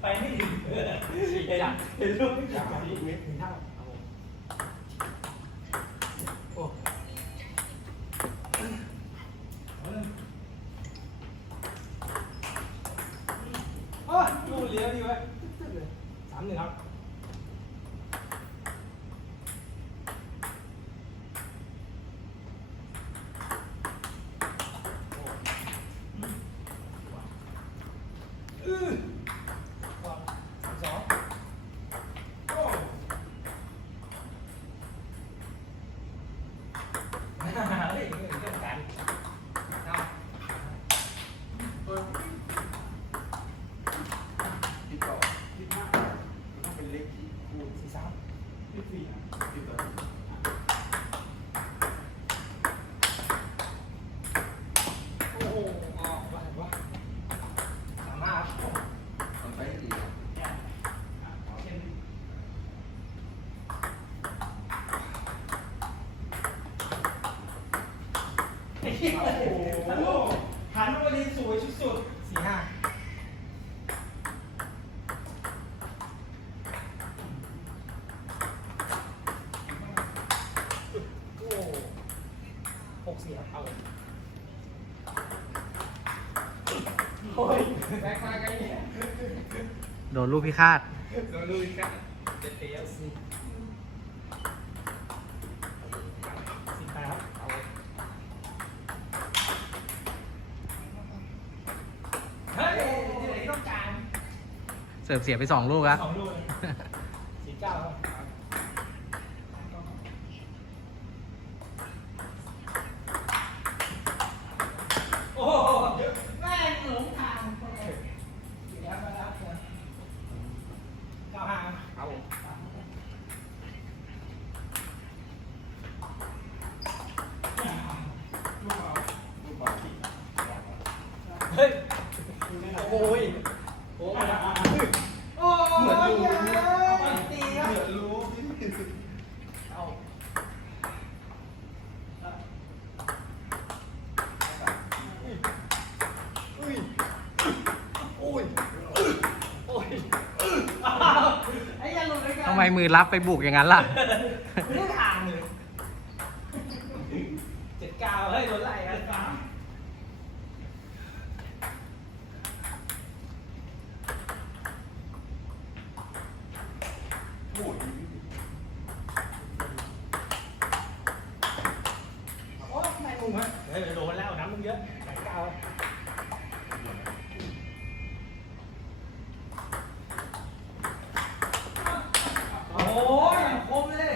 ไปไม่ถึงเห็นเห็นรูปไม่ถึงอีกเมตรถึงเท่าโอ้โหลูกเลี้ยวดีไว้สามหนึ่งครับ 哈哈哈，累不累 người. โอ้โหหันมาวันนี้สวยสุดๆสี่ห้าโอ้หกเสียเอาโอ้ยแบกมาไกลเนี่ยโดนลูกพิฆาตโดนลุยกันเจ็ดเตียวสิสิบแปดครับเอาเฮ้ยที่ไหนต้องการ เสิร์ฟเสียไปสองลูกครับสองลูกสิบเก้าครับโอ้โหแม่งหลงทางเก้าห้าครับผมลูกบอลที่เฮ้ย โอ้ย โอ้ยโอ้ยเหมือนรู้อย่าตีครับเหมือนรู้เอาอุ้ยโอ้ยโอ้ยอ้าวไอ้ยังหลุดเลยกันทำไมมือรับไปบุกอย่างนั้นล่ะไม่ทางเลยเจ็ดเก้าเฮ้ยโดนไล่กันสาม โอ้ย โอ้ยไม่มุมฮะเฮ้ยโดนแล้วน้ำมึงเยอะแปดเก้าโอ้ยอย่างคมเลย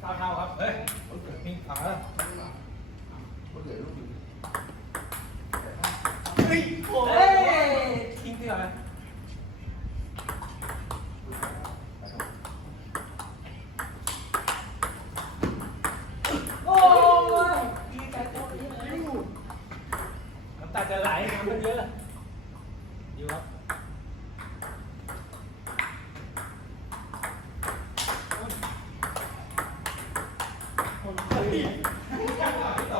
เก้าเท่าครับ เฮ้ยมีฝั่งแล้วมันเหลือลูกอยู่เฮ้ยโอ้ยทิ้งเดียวนะ โอ้ยดีใจโคตรดีเลยน้ำตา จะไหลน้ำมันเยอะดีครับ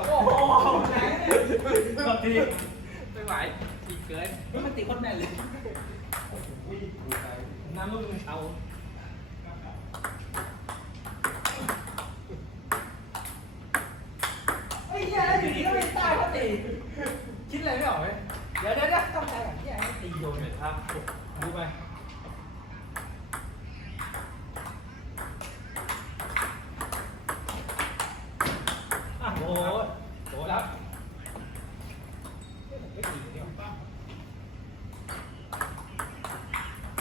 โอ้โหไหนตบทีไม่ไหวตีเกินมันตีโคนแม่นเลยน้ำลูกมึงเอาไอ้เหี้ยอยู่ดีก็ไม่ตายก็ตี อะไรไม่ออกไหมเดี๋ยวเดี๋ยวเดี๋ยวต้องใจแบบที่ไอ้ตีโดนเลยครับดูไปอะโอ้โหโหแล้วไม่ตีเดียว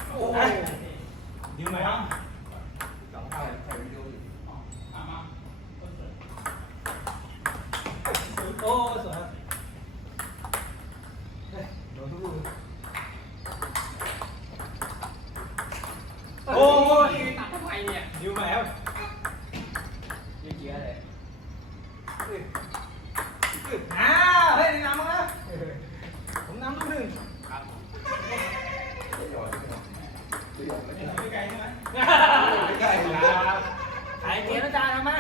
โอ้ยยืมไหมครับสองเท่าใส่วิดีโออยู่โอ้สวย ยตัดทำไมเนี่ยนิ้วมาแล้วยืดเกียร์เลยอึ๊ดอึ๊ดอ้าวเฮ้ยนำมาแล้วผมนำลูกหนึ่งครับจะหยอดจะหยอดจะหยอดไม่ไกลใช่ไหมไม่ไกลครับหายเกียร์แล้วจ้าทำไหม